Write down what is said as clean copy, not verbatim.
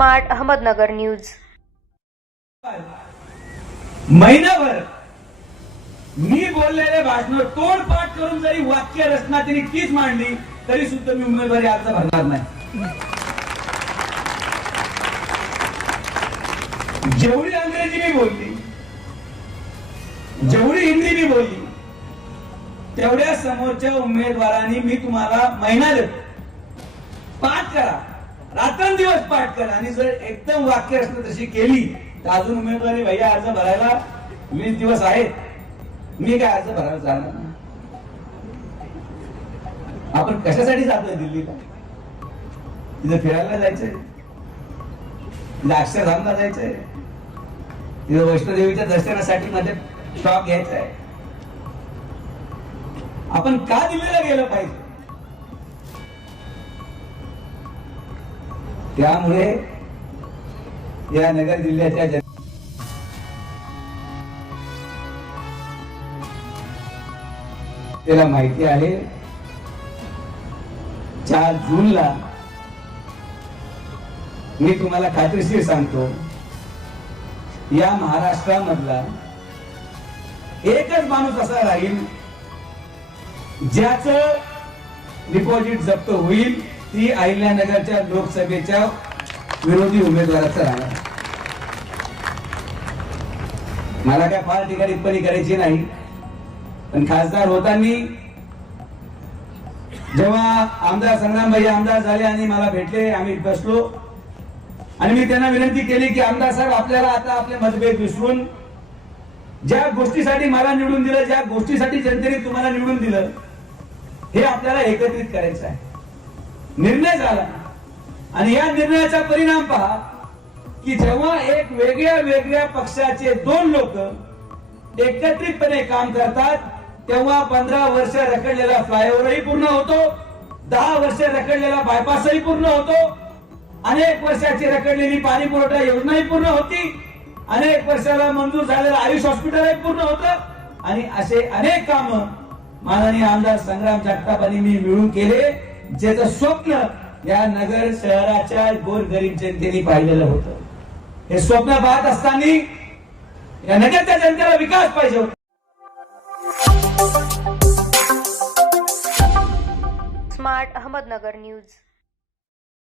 Smart Ahmednagar news. महिनाभर मी बोललेले भाषण तोडपाठ करून जरी वाक्य रचना त्यांनी तीच मांडली तरी सुद्धा मी उमेदवारी अर्ज भरणार नाही। जेवढी अंग्रेजी मी बोलली, जेवढी हिंदी मी बोलली, तेवढ्या समोरच्या उमेदवारांनी मी तुम्हाला महिना देतो, पाठ करा, रात्रंदिवस पाठ करा आणि जर एकदम वाक्य रचना तशी केली तर अजून उमेदवारी भैया अर्ज भरायला 20 दिवस आहेत। मी काय अर्ज भरायला जाणार नाही। आपण कशासाठी जातोय दिल्लीला? तिथे फिरायला जायचंय, तिथे अक्षरधामला जायचंय, तिथे वैष्णोदेवीच्या दर्शनासाठी मध्ये स्टॉक घ्यायचा आहे। आपण का दिल्लीला गेलं पाहिजे? त्यामुळे या नगर जिल्ह्याच्या त्याला माहिती आहे 4 जूनला मी तुम्हाला खात्रीशीर सांगतो, या महाराष्ट्रामधला एकच माणूस असा राहील ज्याचं डिपॉझिट जप्त होईल, ती अहिल्यानगरच्या लोकसभेच्या विरोधी उमेदवाराचं राहणार। मला काय फार टीका टिप्पणी करायची नाही, पण खासदार होताना जेव्हा आमदार संग्राम भाई आमदार झाले आणि मला भेटले, आम्ही बसलो आणि मी त्यांना विनंती केली की आमदार साहेब, आपल्याला आता आपले मतभेद विसरून ज्या गोष्टीसाठी मला निवडून दिलं, ज्या गोष्टीसाठी जनतेने तुम्हाला निवडून दिलं, हे आपल्याला एकत्रित करायचं आहे। निर्णय झाला आणि या निर्णयाचा परिणाम पहा की जेव्हा एक वेगळ्या वेगळ्या पक्षाचे 2 लोक एकत्रितपणे काम करतात, तेव्हा 15 वर्ष रखडलेला फ्लायओव्हरही पूर्ण होतो, 10 वर्ष रखडलेला बायपासही पूर्ण होतो, अनेक वर्षाची रखडलेली पाणी पुरवठा योजनाही पूर्ण होती, अनेक वर्षाला मंजूर झालेलं आयुष हॉस्पिटलही पूर्ण होतं आणि असे अनेक काम माननीय आमदार संग्राम जगतापांनी मी मिळून केले, ज्याचं स्वप्न या नगर शहराच्या गोरगरीब जनतेने पाहिलेलं होतं। हे स्वप्न पाहत असताना या नगरच्या जनतेला विकास पाहिजे होता। Smart Ahmednagar news.